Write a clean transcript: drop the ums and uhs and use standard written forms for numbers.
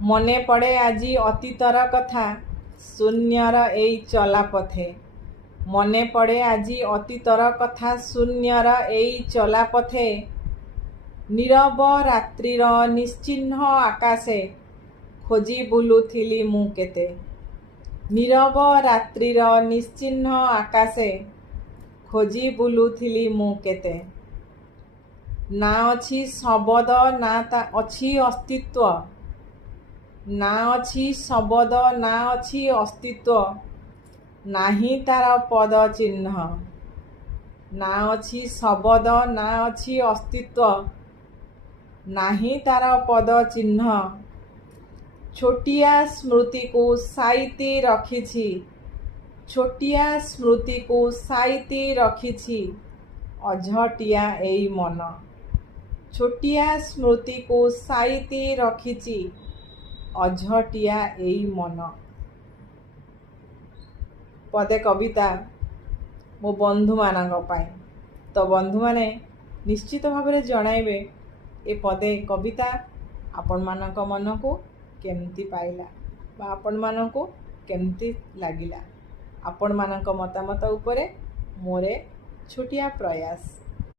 मने पड़े आजी अतीतर कथा शून्यर एई चला पथे। मने पड़े आजी अतीतर कथा शून्यर एई चला पथे। नीरव रात्रिर निश्चिह्न आकाशे खोजी बुलुथिली मु केते। नीरव रात्रिर निश्चिह्न आकाशे खोजी बुलुथिली मु केते। ना अछि शब्द ना अछि अस्तित्व। ना अछि शब्द ना अछि अस्तित्व। नाही तार पद चिन्ह। ना अछि शब्द ना अछि अस्तित्व। नाही तार पद चिन्ह। छोटिया स्मृति को साइती रखिछि। छोटिया स्मृति को साइती रखिछि अझटिया एई मन। छोटिया स्मृति को साइती रखिछि अझटिया एई मन। पदे कविता मो बंधु मानक पाई। तो बंधु माने निश्चित भाव में जणाइबे ए पदे कविता आपण मानक मन को केमती पाइला बा आपण मानक केमती लागिला। आपण मानक मतामत उपरे मोरे छोटिया प्रयास।